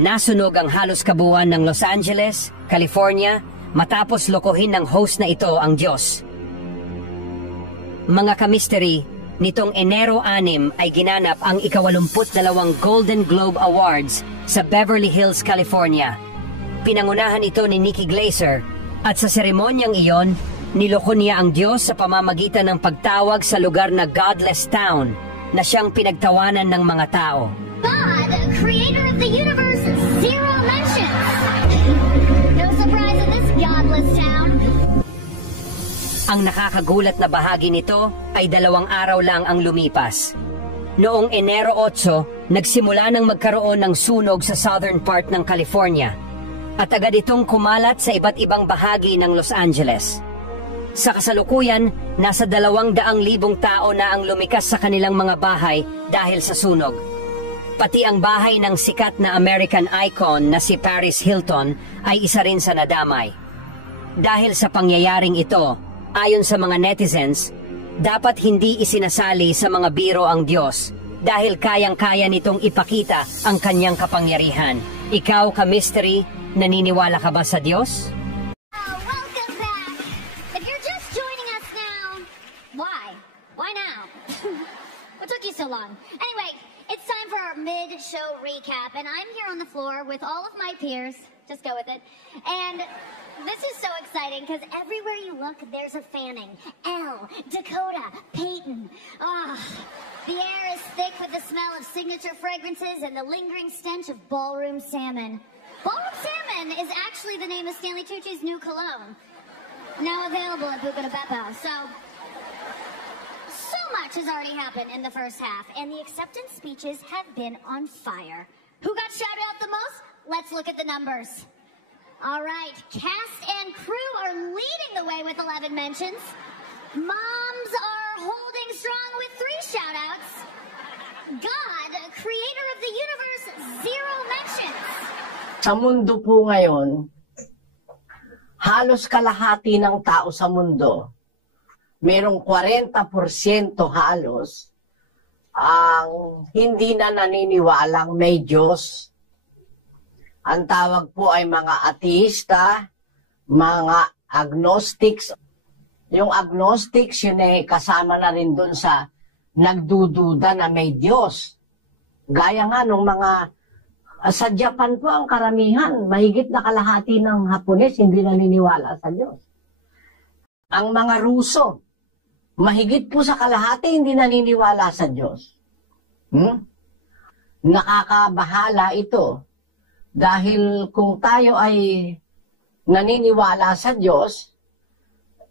Nasunog ang halos kabuuan ng Los Angeles, California, matapos lokohin ng host na ito ang Diyos. Mga ka-mystery, nitong Enero 6 ay ginanap ang ika-82 Golden Globe Awards sa Beverly Hills, California. Pinangunahan ito ni Nikki Glaser at sa seremonyang iyon, niloko niya ang Diyos sa pamamagitan ng pagtawag sa lugar na Godless Town na siyang pinagtawanan ng mga tao. God, creator of the universe, zero mentions. No surprise in this godless town. Ang nakakagulat na bahagi nito ay 2 araw lang ang lumipas. Noong Enero 8, nagsimula nang magkaroon ng sunog sa southern part ng California at agad itong kumalat sa iba't ibang bahagi ng Los Angeles. Sa kasalukuyan, nasa 200,000 tao na ang lumikas sa kanilang mga bahay dahil sa sunog. Pati ang bahay ng sikat na American icon na si Paris Hilton ay isa rin sa nadamay. Dahil sa pangyayaring ito, ayon sa mga netizens, dapat hindi isinasali sa mga biro ang Diyos dahil kayang-kaya nitong ipakita ang kanyang kapangyarihan. Ikaw, ka-mystery, naniniwala ka ba sa Diyos? Welcome back. If you're just joining us now, why? Why now? What took you so long? Anyway, it's time for our mid-show recap, and I'm here on the floor with all of my peers. Just go with it. And this is so exciting because everywhere you look, there's a Fanning. Elle, Dakota, Peyton. The air is thick with the smell of signature fragrances and the lingering stench of ballroom salmon. Ballroom salmon is actually the name of Stanley Tucci's new cologne. Now available at Buca de Beppo. So much has already happened in the first half, and the acceptance speeches have been on fire. Who got shouted out the most? Let's look at the numbers. All right, cast and crew are leading the way with 11 mentions. Moms are holding strong with 3 shout-outs. God, creator of the universe, 0 mentions. Sa mundo po ngayon, halos kalahati ng tao sa mundo, merong 40% halos ang hindi na naniniwalang may Diyos. Ang tawag po ay mga ateista, mga agnostics. Yung agnostics, yun ay kasama na rin dun sa nagdududa na may Diyos. Gaya nga nung mga, sa Japan po ang karamihan, mahigit na kalahati ng Hapones hindi naniniwala sa Diyos. Ang mga Ruso, mahigit po sa kalahati hindi naniniwala sa Diyos. Nakakabahala ito dahil kung tayo ay naniniwala sa Diyos,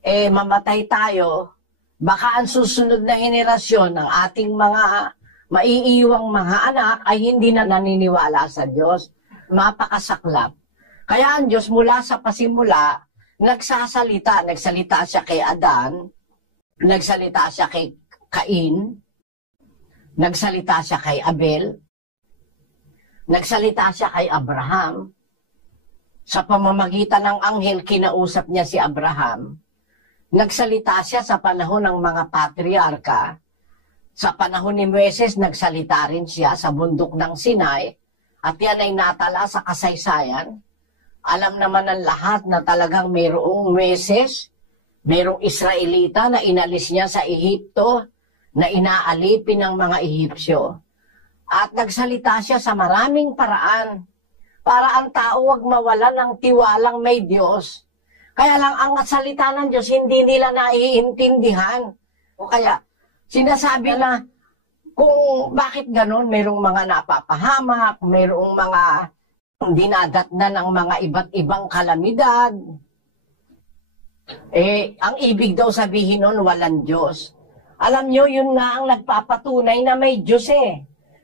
mamatay tayo, baka ang susunod na henerasyon ng ating mga maiiwang mga anak ay hindi na naniniwala sa Diyos. Mapakasaklap. Kaya ang Diyos mula sa pasimula, nagsalita siya kay Adan, nagsalita siya kay Cain, nagsalita siya kay Abel, nagsalita siya kay Abraham. Sa pamamagitan ng anghel, kinausap niya si Abraham. Nagsalita siya sa panahon ng mga patriarka. Sa panahon ni Moises, nagsalita rin siya sa bundok ng Sinai. At yan ay natala sa kasaysayan. Alam naman ng lahat na talagang mayroong Moises, mayroong Israelita na inalis niya sa Ehipto, na inaalipin ng mga Ehipsyo. At nagsalita siya sa maraming paraan para ang tao wag mawala ng tiwalang may Diyos. Kaya lang ang salita ng Diyos hindi nila naiintindihan. O kaya sinasabi na kung bakit ganun, mayroong mga napapahamak, mayroong mga dinadatnan ng mga iba't ibang kalamidad. Ang ibig daw sabihin nun, walang Diyos. Alam nyo, yun nga ang nagpapatunay na may Diyos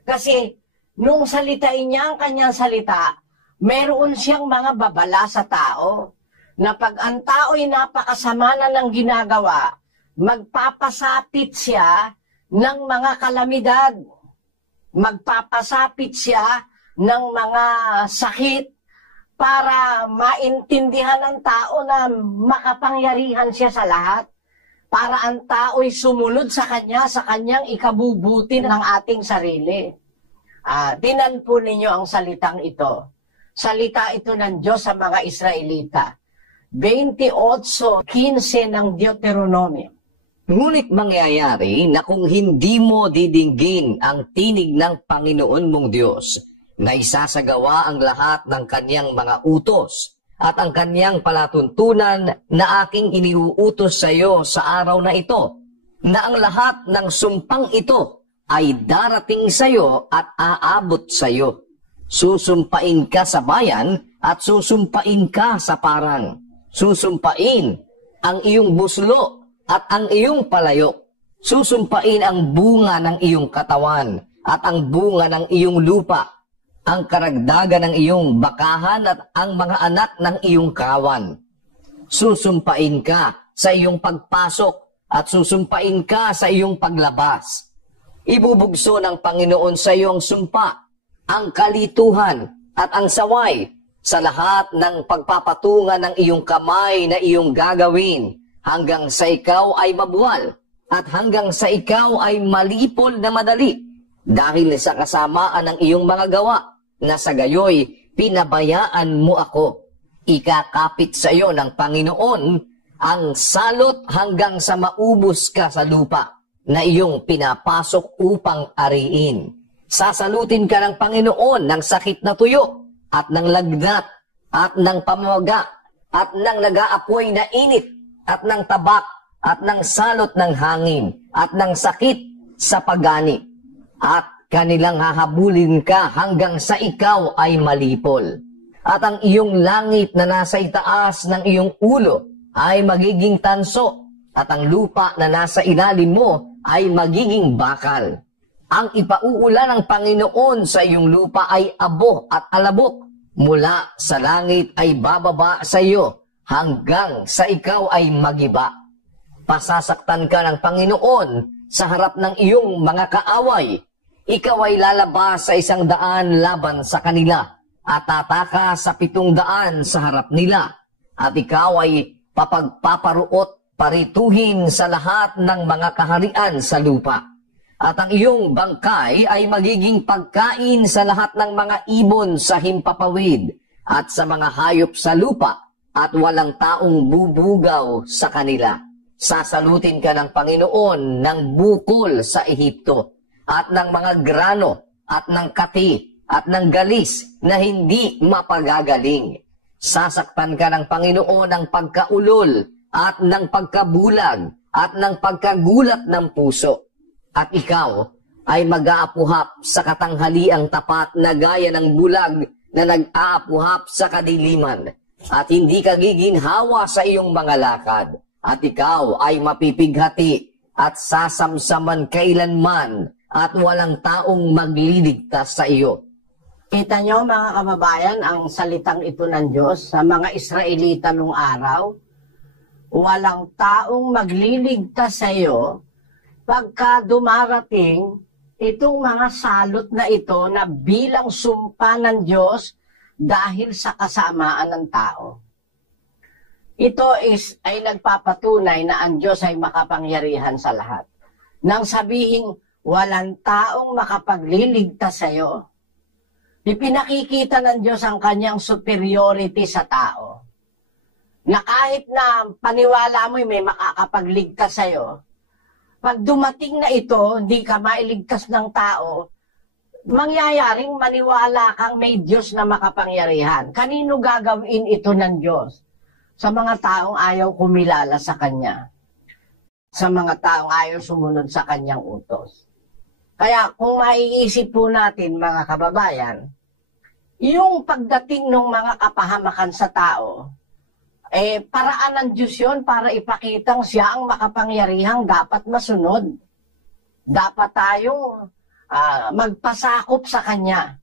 Kasi nung salitain niya ang kanyang salita, meron siyang mga babala sa tao. Na pag ang tao'y napakasama na ng ginagawa, magpapasapit siya ng mga kalamidad. Magpapasapit siya ng mga sakit para maintindihan ng tao na makapangyarihan siya sa lahat. Para ang tao'y sumunod sa kanya, sa kanyang ikabubuti ng ating sarili. Tinan po ninyo ang salitang ito. Salita ito ng Diyos sa mga Israelita. 28:15 ng Deuteronomio. Ngunit mangyayari na kung hindi mo didinggin ang tinig ng Panginoon mong Diyos, na isasagawa ang lahat ng kanyang mga utos at ang kanyang palatuntunan na aking iniuutos sa iyo sa araw na ito, na ang lahat ng sumpang ito ay darating sa iyo at aabot sa iyo. Susumpain ka sa bayan at susumpain ka sa parang. Susumpain ang iyong buslo at ang iyong palayok. Susumpain ang bunga ng iyong katawan at ang bunga ng iyong lupa, ang karagdagan ng iyong bakahan at ang mga anak ng iyong kawan. Susumpain ka sa iyong pagpasok at susumpain ka sa iyong paglabas. Ibubugso ng Panginoon sa iyong sumpa, ang kalituhan at ang saway sa lahat ng pagpapatungan ng iyong kamay na iyong gagawin, hanggang sa ikaw ay mabuwal at hanggang sa ikaw ay malipol na madali, dahil sa kasamaan ng iyong mga gawa, na sa gayoy pinabayaan mo ako. Ikakapit sa iyo ng Panginoon ang salot hanggang sa maubos ka sa lupa na iyong pinapasok upang ariin. Sasalutin ka ng Panginoon ng sakit na tuyo at ng lagnat at ng pamamaga at ng nag-aapoy na init at ng tabak at ng salot ng hangin at ng sakit sa pagani. At kanilang hahabulin ka hanggang sa ikaw ay malipol. At ang iyong langit na nasa itaas ng iyong ulo ay magiging tanso, at ang lupa na nasa ilalim mo ay magiging bakal. Ang ipauulan ng Panginoon sa iyong lupa ay abo at alabok. Mula sa langit ay bababa sa iyo hanggang sa ikaw ay magiba. Pasasaktan ka ng Panginoon sa harap ng iyong mga kaaway. Ikaw ay lalabas sa 100 laban sa kanila at tataka sa 700 sa harap nila. At ikaw ay papagpaparuot parituhin sa lahat ng mga kaharian sa lupa. At ang iyong bangkay ay magiging pagkain sa lahat ng mga ibon sa himpapawid at sa mga hayop sa lupa, at walang taong bubugaw sa kanila. Sasalutin ka ng Panginoon ng bukol sa Ehipto, at ng mga grano, at ng kati, at ng galis na hindi mapagagaling. Sasaktan ka ng Panginoon ng pagkaulol, at ng pagkabulag, at ng pagkagulat ng puso. At ikaw ay mag-aapuhap sa katanghaliang tapat na gaya ng bulag na nag-aapuhap sa kadiliman, at hindi ka giginhawa sa iyong mga lakad. At ikaw ay mapipighati at sasamsaman kailanman, at walang taong magliligtas sa iyo. Kita nyo mga kababayan ang salitang ito ng Diyos sa mga Israelita nung araw. Walang taong magliligtas sa iyo pagka dumarating itong mga salot na ito na bilang sumpa ng Diyos dahil sa kasamaan ng tao. Ito ay nagpapatunay na ang Diyos ay makapangyarihan sa lahat. Nang sabihing walang taong makapagliligtas sa iyo, ipinakikita ng Diyos ang kanyang superiority sa tao. Na kahit na paniwala mo may makakapagligtas sa iyo, pag dumating na ito, hindi ka mailigtas ng tao, mangyayaring maniwala kang may Diyos na makapangyarihan. Kanino gagawin ito ng Diyos? Sa mga taong ayaw kumilala sa Kanya. Sa mga taong ayaw sumunod sa Kanyang utos. Kaya kung maiisip po natin mga kababayan, yung pagdating ng mga kapahamakan sa tao, paraan ng Diyos yun para ipakitang siya ang makapangyarihang dapat masunod. Dapat tayong magpasakop sa Kanya.